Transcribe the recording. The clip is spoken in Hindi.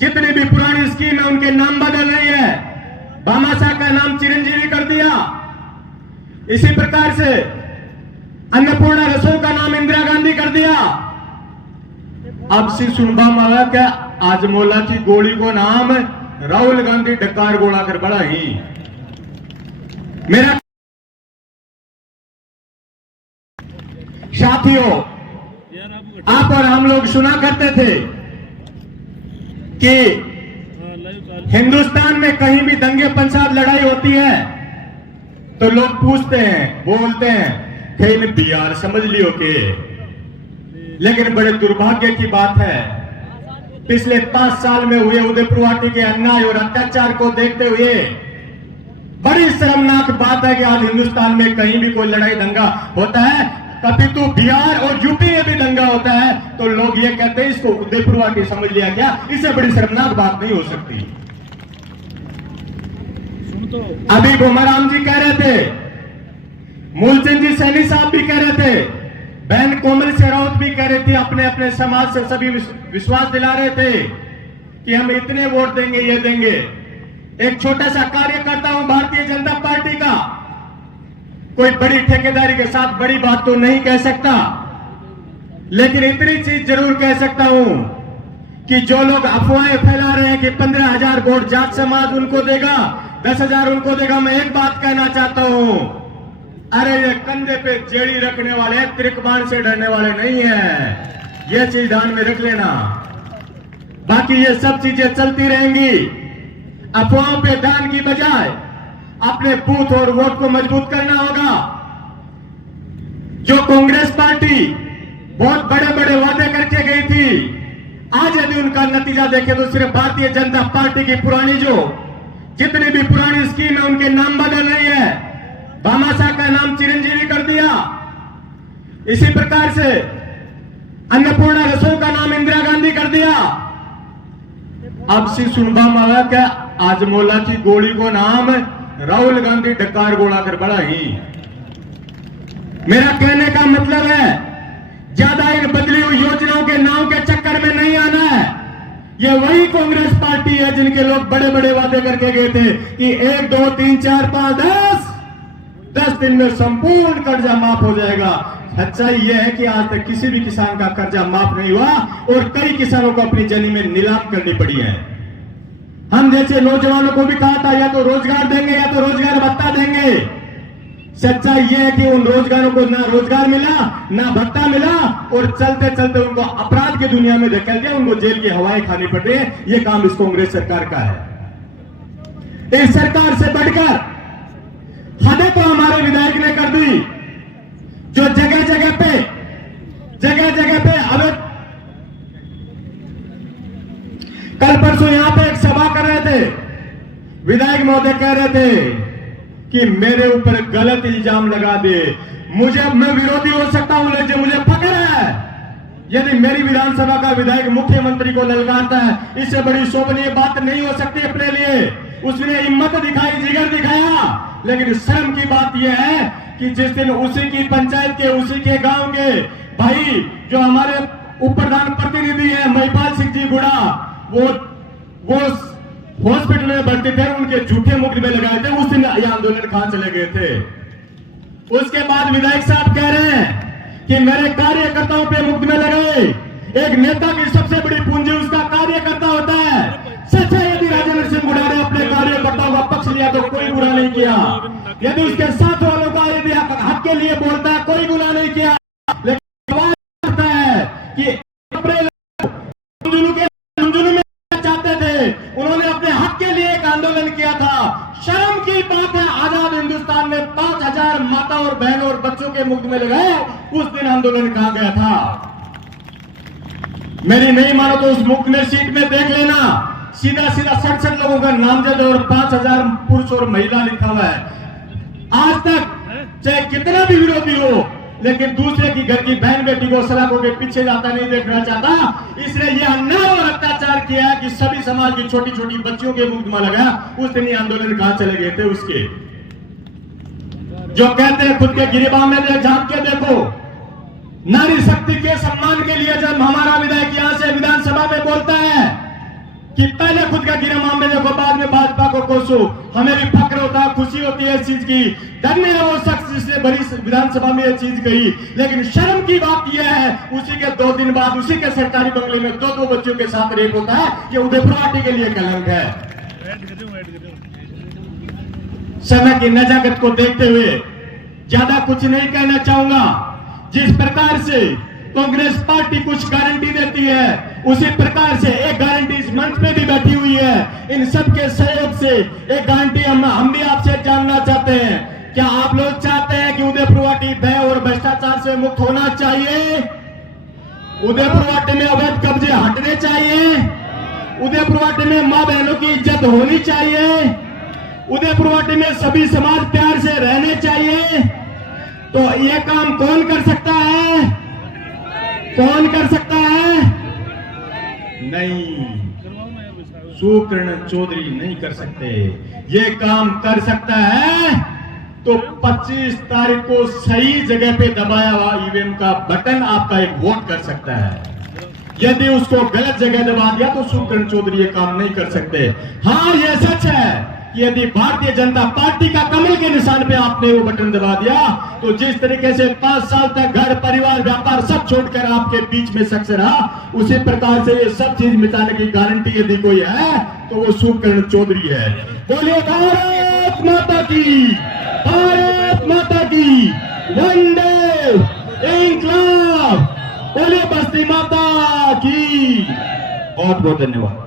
जितनी भी पुरानी स्कीम है उनके नाम बदल रही है। भामाशाह का नाम चिरंजीवी कर दिया। इसी प्रकार से अन्नपूर्णा रसोई का नाम इंदिरा गांधी कर दिया। अब सी सुनबा मावा क्या आजमोला की गोली को नाम राहुल गांधी डकार गोला कर बड़ा ही। मेरा साथियों, आप और हम लोग सुना करते थे कि हिंदुस्तान में कहीं भी दंगे पंचायत लड़ाई होती है तो लोग पूछते हैं, बोलते हैं कहीं बिहार समझ लियो के। लेकिन बड़े दुर्भाग्य की बात है, पिछले 5 साल में हुए उदयपुर वाटी के अन्याय और अत्याचार को देखते हुए बड़ी शर्मनाक बात है कि आज हिंदुस्तान में कहीं भी कोई लड़ाई दंगा होता है, कभी तो बिहार और यूपी में भी दंगा होता है तो लोग ये कहते हैं इसको उदयपुर वाटी समझ लिया क्या। इससे बड़ी शर्मनाक बात नहीं हो सकती। अभी घुमाराम जी कह रहे थे, मूलचंद जी सैनी साहब भी कह रहे थे, बहन कोमल शेरावत भी कह रही थी, अपने अपने समाज से सभी विश्वास दिला रहे थे कि हम इतने वोट देंगे, ये देंगे। एक छोटा सा कार्य करता हूं भारतीय जनता पार्टी का, कोई बड़ी ठेकेदारी के साथ बड़ी बात तो नहीं कह सकता, लेकिन इतनी चीज जरूर कह सकता हूं कि जो लोग अफवाहें फैला रहे हैं कि 15,000 वोट जाट समाज उनको देगा, 10,000 उनको देगा, मैं एक बात कहना चाहता हूं, अरे ये कंधे पे जेड़ी रखने वाले, त्रिकमान से डरने वाले नहीं है। ये चीज ध्यान में रख लेना। बाकी ये सब चीजें चलती रहेंगी। अफवाहों पे ध्यान की बजाय अपने बूथ और वोट को मजबूत करना होगा। जो कांग्रेस पार्टी बहुत बड़े बड़े वादे करके गई थी, आज यदि उनका नतीजा देखें तो सिर्फ भारतीय जनता पार्टी की पुरानी जो जितनी भी पुरानी स्कीम है उनके नाम बदल रही है। भामाशाह का नाम चिरंजीवी कर दिया। इसी प्रकार से अन्नपूर्णा रसोई का नाम इंदिरा गांधी कर दिया। अब सी सुनबा मावा क्या आजमोला की गोली को नाम राहुल गांधी डकार गोला कर बड़ा ही। मेरा कहने का मतलब है ज्यादा इन बदली हुई योजनाओं के नाम के चक्कर में नहीं आना है। ये वही कांग्रेस पार्टी है जिनके लोग बड़े बड़े वादे करके गए थे कि 1 2 3 4 5 10 दिन में संपूर्ण कर्जा माफ हो जाएगा। सच्चाई यह है कि आज तक किसी भी किसान का कर्जा माफ नहीं हुआ और कई किसानों को अपनी जमीन में नीलाम करनी पड़ी है। हम जैसे नौजवानों को भी कहा था या तो रोजगार देंगे या तो रोजगार भत्ता देंगे। सच्चाई यह है कि उन रोजगारों को ना रोजगार मिला ना भत्ता मिला और चलते चलते उनको अपराध की दुनिया में धकेल दिया, उनको जेल की हवाएं खानी पड़ रही है। यह काम इस कांग्रेस सरकार का है। इस सरकार से बढ़कर हदें तो हमारे विधायक ने कर दी, जो जगह जगह पे अब कल परसों यहां पे एक सभा कर रहे थे, विधायक महोदय कह रहे थे कि मेरे ऊपर गलत इल्जाम लगा दे, मैं विरोधी हो सकता हूं लेकिन मुझे पकड़ है। यदि मेरी विधानसभा का विधायक मुख्यमंत्री को ललकारता है, इससे बड़ी शोभनीय बात नहीं हो सकती अपने लिए। उसने हिम्मत दिखाई, जिगर दिखाया, लेकिन शर्म की बात यह है कि जिस दिन उसी की पंचायत के, उसी के गांव के भाई जो हमारे उप प्रधान प्रतिनिधि है महिपाल सिंह जी गुड़ा, वो हॉस्पिटल में भर्ती थे, उनके झूठे मुकदमे लगाए थे, उस दिन यह आंदोलन कहां चले गए थे। उसके बाद विधायक साहब कह रहे हैं कि मेरे कार्यकर्ताओं पे मुकदमे लगाए। एक नेता की सबसे बड़ी पूंजी उसका कार्यकर्ता होता है। सच है, यदि राजेंद्र सिंह गुड़ा ने अपने कार्यकर्ताओं का पक्ष लिया तो कोई बुरा नहीं किया, यदि उसके साथ वालों का यदि हक के लिए बोलता है कोई गुनाह नहीं किया। लेकिन सवाल होता है कि चाहते थे, उन्होंने अपने हक के लिए एक आंदोलन किया था। शर्म की बात है, आजाद हिंदुस्तान में 5,000 माता और बहनों और बच्चों के मुकदमे लगाए, उस दिन आंदोलन कहा गया था। मेरी नहीं मानो तो उस मुकदमे सीट में देख लेना, सीधा 67 लोगों का नामजद और 5,000 पुरुष और महिला लिखा हुआ है। आज तक चाहे कितना भी विरोधी हो, लेकिन दूसरे की घर की बहन बेटी को सलाखों के पीछे जाता नहीं देखना चाहता। इसलिए यह अन्याय और अत्याचार किया कि सभी समाज की छोटी छोटी बच्चियों के मुकदमा लगाया। उस दिन ये आंदोलन कहां चले गए थे उसके, जो कहते हैं खुद के गिरिबान में झांक के देखो। नारी शक्ति के सम्मान के लिए जब हमारा विधायक यहां से विधानसभा में बोलता है कि पहले खुद का गिरा मामले देखो, बाद में भाजपा को कोसो। हमें भी फक्र होता है, खुशी होती है इस चीज की। धन्य है वो शख्स जिसने बड़ी विधानसभा में ये चीज कही। लेकिन शर्म की बात यह है, उसी के 2 दिन बाद उसी के सरकारी बंगले में 2 बच्चों के साथ रेप होता है। ये उदयपुर पार्टी के लिए कलंक है। समय की नजाकत को देखते हुए ज्यादा कुछ नहीं कहना चाहूंगा। जिस प्रकार से कांग्रेस पार्टी कुछ गारंटी देती है, उसी प्रकार से एक गारंटी इस मंच पे भी बैठी हुई है। इन सब के सहयोग से एक गारंटी हम भी आपसे जानना चाहते हैं। क्या आप लोग चाहते हैं कि उदयपुरवाटी भय और भ्रष्टाचार से मुक्त होना चाहिए? उदयपुरवाटी में अवैध कब्जे हटने चाहिए? उदयपुरवाटी में मां बहनों की इज्जत होनी चाहिए? उदयपुरवाटी में सभी समाज प्यार से रहने चाहिए? तो ये काम कौन कर सकता है? कौन कर सकता है? नहीं, सुकर्ण चौधरी नहीं कर सकते। ये काम कर सकता है तो 25 तारीख को सही जगह पे दबाया हुआ ईवीएम का बटन आपका एक वोट कर सकता है। यदि उसको गलत जगह दबा दिया तो सुकर्ण चौधरी ये काम नहीं कर सकते। हाँ, ये सच है, यदि भारतीय जनता पार्टी का कमल के निशान पे आपने वो बटन दबा दिया तो जिस तरीके से 5 साल तक घर परिवार व्यापार सब छोड़कर आपके बीच में शख्स रहा, उसी प्रकार से ये सब चीज मिटाने की गारंटी यदि कोई है तो वो सुकर्ण चौधरी है। बोलिए भारत माता की, भारत माता की, वंदे इंकलाब। बोलिए बस्ती माता की। बहुत बहुत धन्यवाद।